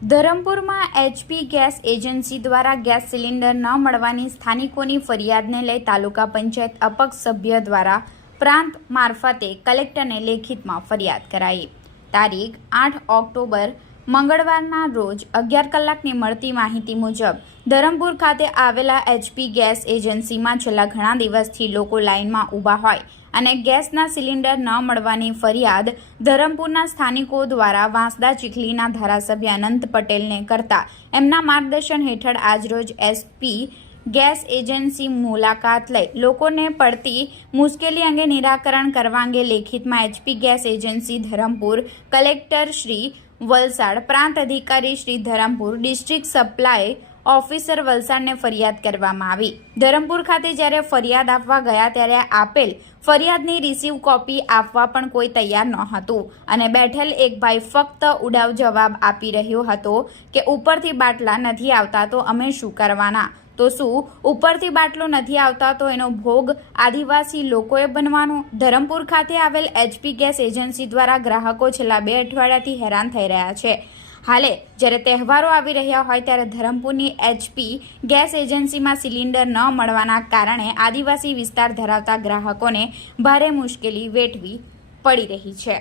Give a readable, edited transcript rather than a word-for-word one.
ધરમપુરમાં HP gas agency દ્વારા gas cylinder ન મળવાની સ્થાનિકોની ફરિયાદને લઈ તાલુકા પંચાયત અપક્ષ સભ્ય દ્વારા પ્રાંત મારફતે કલેક્ટરને લેખિતમાં ફરિયાદ કરાઈ। તારીખ 8 ઓક્ટોબર મંગળવારના રોજ 11 કલાકની મળતી માહિતી મુજબ ધરમપુર ખાતે આવેલા એચપી ગેસ એજન્સીમાં છેલ્લા ઘણા દિવસથી લોકો લાઇનમાં ઊભા હોય અને ગેસના સિલિન્ડર ન મળવાની ફરિયાદ ધરમપુરના સ્થાનિકો દ્વારા વાંસદા ચીખલીના ધારાસભ્ય અનંત પટેલને કરતા એમના માર્ગદર્શન હેઠળ આજરોજ એચપી ગેસ એજન્સી મુલાકાત લઈ લોકોને પડતી મુશ્કેલી અંગે નિરાકરણ કરવા અંગે લેખિતમાં HP gas agency Dharampur, collector Shri Valsad, પ્રાંત અધિકારી Shri Dharampur, district supply officer વલસાડને ફરિયાદ કરવામાં આવી। ધરમપુર ખાતે જ્યારે ફરિયાદ આપવા ગયા ત્યારે આપેલ ફરિયાદની રિસીવ કોપી આપવા પણ કોઈ તૈયાર નહોતું અને બેઠેલ એક ભાઈ ફક્ત ઉડાવ જવાબ આપી રહ્યો હતો કે ઉપરથી બાટલા નથી આવતા તો અમે શું કરવાના, તો શું ઉપરથી બાટલો નથી આવતા તો એનો ભોગ આદિવાસી લોકોએ બનવાનો। ધરમપુર ખાતે આવેલ એચપી ગેસ એજન્સી દ્વારા ગ્રાહકો છેલ્લા 2 અઠવાડિયાથી હેરાન થઈ રહ્યા છે। હાલે જ્યારે તહેવારો આવી રહ્યા હોય ત્યારે ધરમપુરની એચપી ગેસ એજન્સીમાં સિલિન્ડર ન મળવાના કારણે આદિવાસી વિસ્તાર ધરાવતા ગ્રાહકોને ભારે મુશ્કેલી વેઠવી પડી રહી છે।